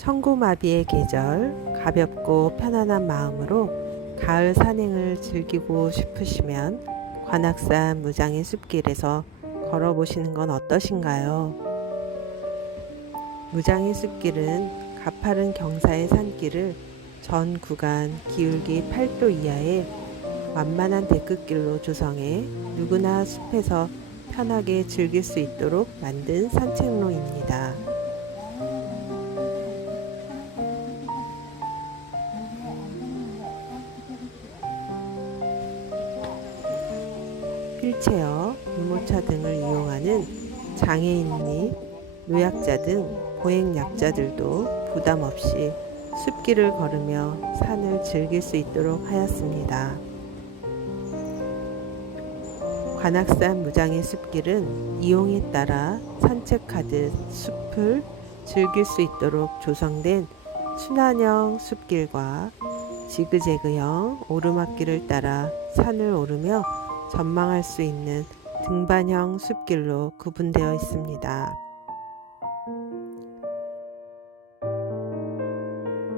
청고마비의 계절, 가볍고 편안한 마음으로 가을 산행을 즐기고 싶으시면 관악산 무장의 숲길에서 걸어보시는 건 어떠신가요? 무장의 숲길은 가파른 경사의 산길을 전 구간 기울기 8도 이하의 완만한 데크길로 조성해 누구나 숲에서 편하게 즐길 수 있도록 만든 산책로입니다. 휠체어, 유모차 등을 이용하는 장애인이 노약자 등 보행약자들도 부담 없이 숲길을 걸으며 산을 즐길 수 있도록 하였습니다. 관악산 무장의 숲길은 이용에 따라 산책하듯 숲을 즐길 수 있도록 조성된 순환형 숲길과 지그재그형 오르막길을 따라 산을 오르며 전망할 수 있는 등반형 숲길로 구분되어 있습니다.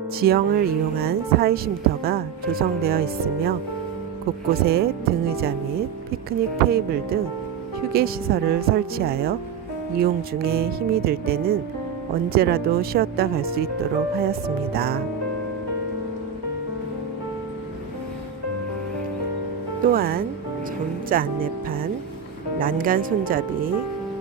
지형을 이용한 사이 쉼터가 조성되어 있으며 곳곳에 등의자 및 피크닉 테이블 등 휴게 시설을 설치하여 이용 중에 힘이 들 때는 언제라도 쉬었다 갈 수 있도록 하였습니다. 또한 점자 안내판, 난간 손잡이,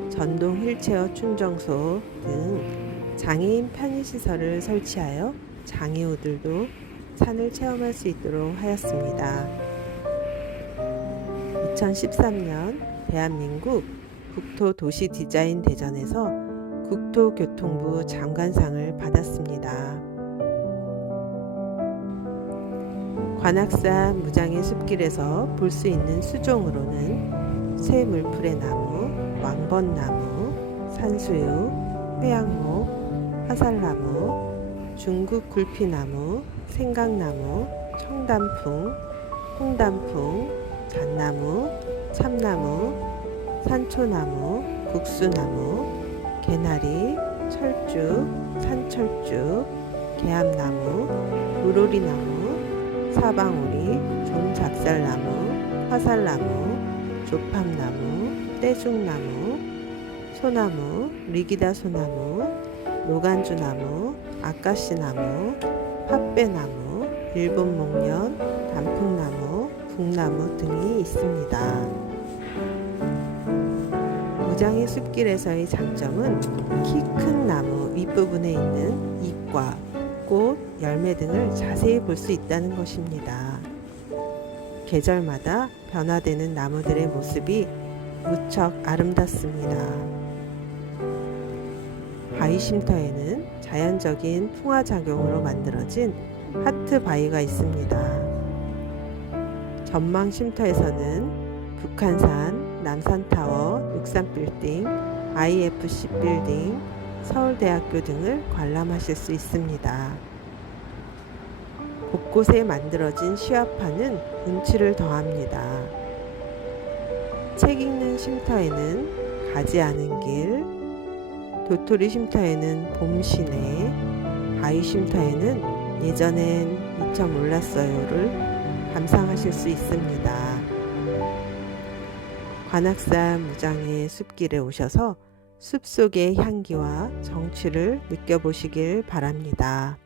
전동 휠체어 충전소 등 장애인 편의시설을 설치하여 장애우들도 산을 체험할 수 있도록 하였습니다. 2013년 대한민국 국토도시 디자인 대전에서 국토교통부 장관상을 받았습니다. 관악산 무장의 숲길에서 볼 수 있는 수종으로는 쇠물풀의 나무, 왕번나무, 산수유, 회양목, 화살나무, 중국 굴피나무, 생강나무, 청단풍, 홍단풍, 잣나무, 참나무, 산초나무, 국수나무, 개나리, 철쭉, 산철쭉, 개암나무, 우로리나무, 사방오리, 종작살나무, 화살나무, 조팝나무, 떼죽나무, 소나무, 리기다 소나무, 노간주나무, 아까시나무, 팥배나무, 일본 목련, 단풍나무, 북나무 등이 있습니다. 무장의 숲길에서의 장점은 키 큰 나무 윗부분에 있는 잎과 꽃, 열매 등을 자세히 볼 수 있다는 것입니다. 계절마다 변화되는 나무들의 모습이 무척 아름답습니다. 바위 쉼터에는 자연적인 풍화 작용으로 만들어진 하트 바위가 있습니다. 전망 쉼터에서는 북한산, 남산타워, 육산빌딩, IFC 빌딩, 서울대학교 등을 관람하실 수 있습니다. 곳곳에 만들어진 시화판은 운치를 더합니다. 책 읽는 쉼터에는 가지 않은 길, 도토리 쉼터에는 봄 시내, 바위 쉼터에는 예전엔 미처 몰랐어요를 감상하실 수 있습니다. 관악산 무장의 숲길에 오셔서 숲속의 향기와 정취를 느껴보시길 바랍니다.